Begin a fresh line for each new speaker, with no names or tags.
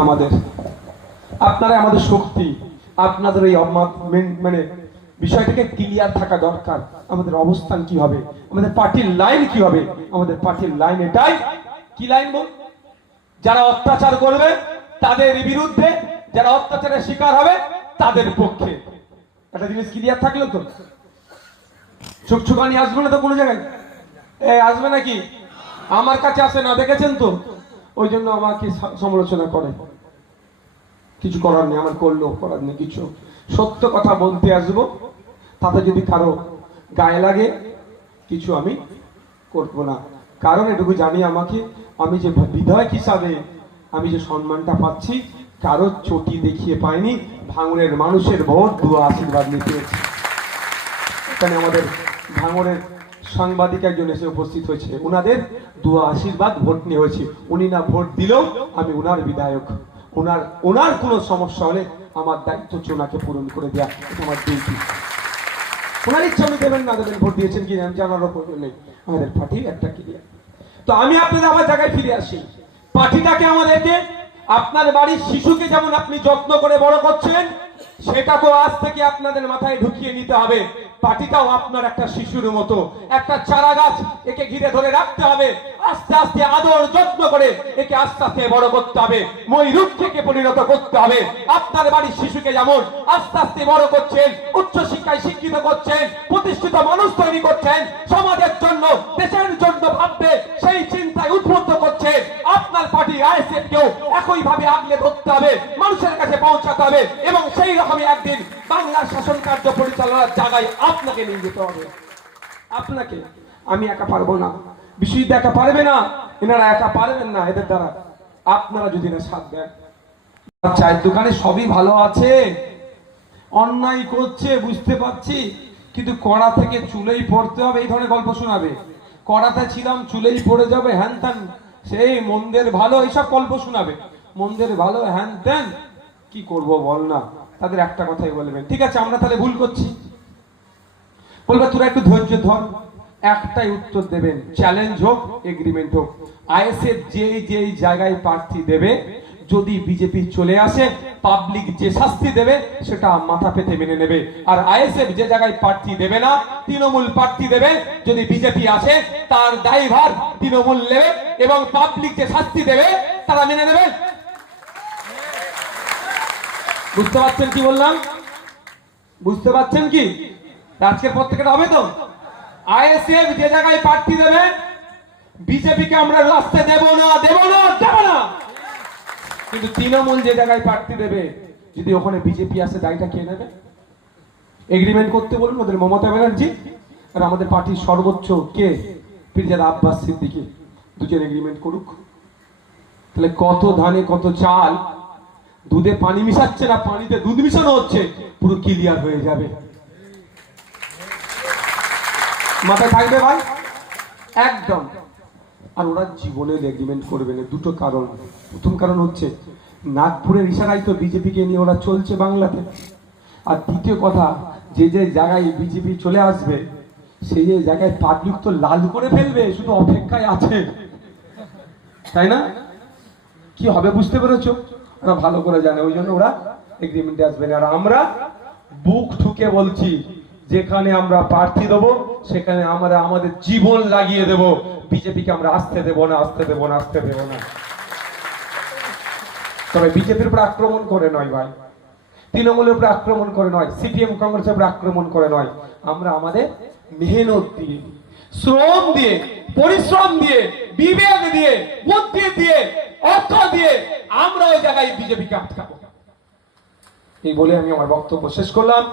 আমাদের। আপনারা আমাদের শক্তি, আপনাদের এই মানে বিষয়টাকে ক্লিয়ার থাকা দরকার। আমাদের অবস্থান কি হবে? আমাদের পার্টির লাইন কি হবে? আমাদের পার্টির লাইন এটাই। কি লাইন বল? যারা অত্যাচার করবে, তাদের বিরুদ্ধে যারা অত্যাচারের শিকার হবে, তাদের পক্ষে। একটা জিনিস ক্লিয়ার থাকল তো? ছুকছুকানি আসবে না তো কোনো জায়গায়? এ, আসবে নাকি? আমার কাছে আসে না, দেখেছেন তো? ওই জন্য আমাকে সমালোচনা করে। কিছু করার নেই, আমার করলেও করার নেই কিছু। সত্য কথা বলতে আসব, তাতে যদি কারও গায়ে লাগে, কিছু আমি করব না। কারণ এটুকু জানি আমাকে, আমি যে বিধায়ক হিসাবে আমি যে সম্মানটা পাচ্ছি, কারও চটি দেখিয়ে পাইনি ভাঙনের মানুষের ভোট দুয়া আশীর্বাদ নিতে এখানে আমাদের ভাঙনের সাংবাদিক একজন এসে উপস্থিত হয়েছে। ওনাদের দুয়া আশীর্বাদ, ভোট নিয়ে হয়েছে। উনি না ভোট দিলেও আমি ওনার বিধায়ক। ওনার ওনার কোনো সমস্যা হলে আমার দায়িত্ব হচ্ছে ওনাকে পূরণ করে দেওয়া এটা আমার ডিউটি ওনার ইচ্ছা উনি দেবেন না, দেবেন ভোট দিয়েছেন কি আমি জানারও প্রয়োজন নেই। আমাদের পার্টি একটা ক্লিয়ার তো আমি আপনাদের আমার জায়গায় ফিরে আসি। পার্টিটাকে আমাদেরকে, আপনার বাড়ির শিশুকে যেমন আপনি যত্ন করে বড় করছেন, সেটা তো আজ থেকে আপনাদের মাথায় ঢুকিয়ে নিতে হবে। পার্টিটাও আপনার একটা শিশুর মতো। একটা চারা গাছ একে ঘিরে ধরে রাখতে হবে। আস্তে আস্তে আদর যত্ন করে একে আস্তে আস্তে বড় করতে হবে। মই থেকে পরিণত করতে হবে। আপনার বাড়ির শিশুকে যেমন আস্তে আস্তে বড় করছেন উচ্চ শিক্ষায় শিক্ষিত করছেন, প্রতিষ্ঠিত মানুষ তৈরি করছেন, সমাজের জন্য, দেশের আইএসএফ কেও একই ভাবে আগলে ধরতে হবে, মানুষের কাছে পৌঁছাতে হবে এবং সেই রকমই একদিন বাংলার শাসন কার্য পরিচালনার জায়গায় আপনাকে নিয়ে যেতে হবে। আপনাকে। আমি একা পারব না। বিশ্বজিৎ একা পারবে না, এনারা একা পারবেন না এদের দ্বারা। আপনারা যদি না সাথ দেন। চায়ের দোকানে সবই ভালো আছে। অন্যায় করছে, বুঝতে পারছি, কিন্তু কড়া থেকে চুলেই পড়তে হবে, এই ধরনের গল্প শোনাবে। কড়াতে ছিলাম, চুলেই পড়ে যাবে, হ্যান সেই মন্দের ভালো এইসব গল্প শোনাবে। মন্দের ভালো হ্যান ত্যান কি করব বল না, তাদের একটা কথাই বলবেন ঠিক আছে, আমরা তাহলে ভুল করছি। বলবে, তোরা একটু ধৈর্য ধর। একটাই উত্তর দেবেন চ্যালেঞ্জ হোক এগ্রিমেন্ট হোক। আইএসএফ যেই যেই জায়গায় প্রার্থী দেবে, যদি বিজেপি চলে আসে পাবলিক যে শাস্তি দেবে, সেটা মাথা পেতে মেনে নেবে। আর আইএসএফ যে জায়গায় প্রার্থী দেবে না, তৃণমূল প্রার্থী দেবে, যদি বিজেপি আসে, তার দায়ভার তৃণমূল নেবে এবং পাবলিক যে শাস্তি দেবে, তারা মেনে নেবে। বুঝতে পারছেন কি বললাম? বুঝতে পারছেন কি? আজকের পর থেকে হবে তো? আইএসএফ যে জায়গায় প্রার্থী দেবে, বিজেপিকে আমরা রাস্তায় দেব না দেব না দেব না। কিন্তু তৃণমূল যে জায়গায় প্রার্থী দেবে, যদি ওখানে বিজেপি আসে দায়টা কে নেবে? এগ্রিমেন্ট করতে বলুন ওদের মমতা ব্যানার্জি আর আমাদের পার্টির সর্বোচ্চ কে? পিরজাদা আব্বাস সিদ্দিকি। দুজন এগ্রিমেন্ট করুক। তাহলে কত ধানে কত চাল? দুধে পানি মিশাচ্ছে না পানিতে দুধ মিশানো হচ্ছে? পুরো ক্লিয়ার হয়ে যাবে। মাথায় থাকবে ভাই? একদম। আর ওরা জীবনে এগ্রিমেন্ট করবে না, দুটো কারণ। প্রথম কারণ হচ্ছে, নাগপুরের ইশারায় তো বিজেপিকে নিয়ে ওরা চলছে বাংলাতে। আর দ্বিতীয় কথা, যে যে জায়গায় বিজেপি চলে আসবে, সেই যে জায়গায় পাবলিক তো লাল করে ফেলবে, শুধু অপেক্ষায় আছে। তাই না? কি হবে বুঝতে পেরেছ? ওরা ভালো করে জানে, ওই জন্য ওরা এগ্রিমেন্টে আসবে না। আর আমরা বুক ঠুকে বলছি যেখানে আমরা প্রার্থী দেবো, সেখানে আমরা আমাদের জীবন লাগিয়ে দেব। বিজেপিকে আমরা আসতে দেব না, আসতে দেব না, আসতে দেব না। তবে বিজেপির উপর আক্রমণ করে নয় ভাই। তৃণমূলের উপর আক্রমণ করে নয়, সিপিএম কংগ্রেসের উপর আক্রমণ করে নয়। আমরা আমাদের মেহনত দিয়ে, শ্রম দিয়ে, পরিশ্রম দিয়ে, বিবেক দিয়ে, বুদ্ধি দিয়ে, অর্থ দিয়ে আমরা ওই জায়গায় বিজেপিকে আটকাবো। এই বলে আমি আমার বক্তব্য শেষ করলাম।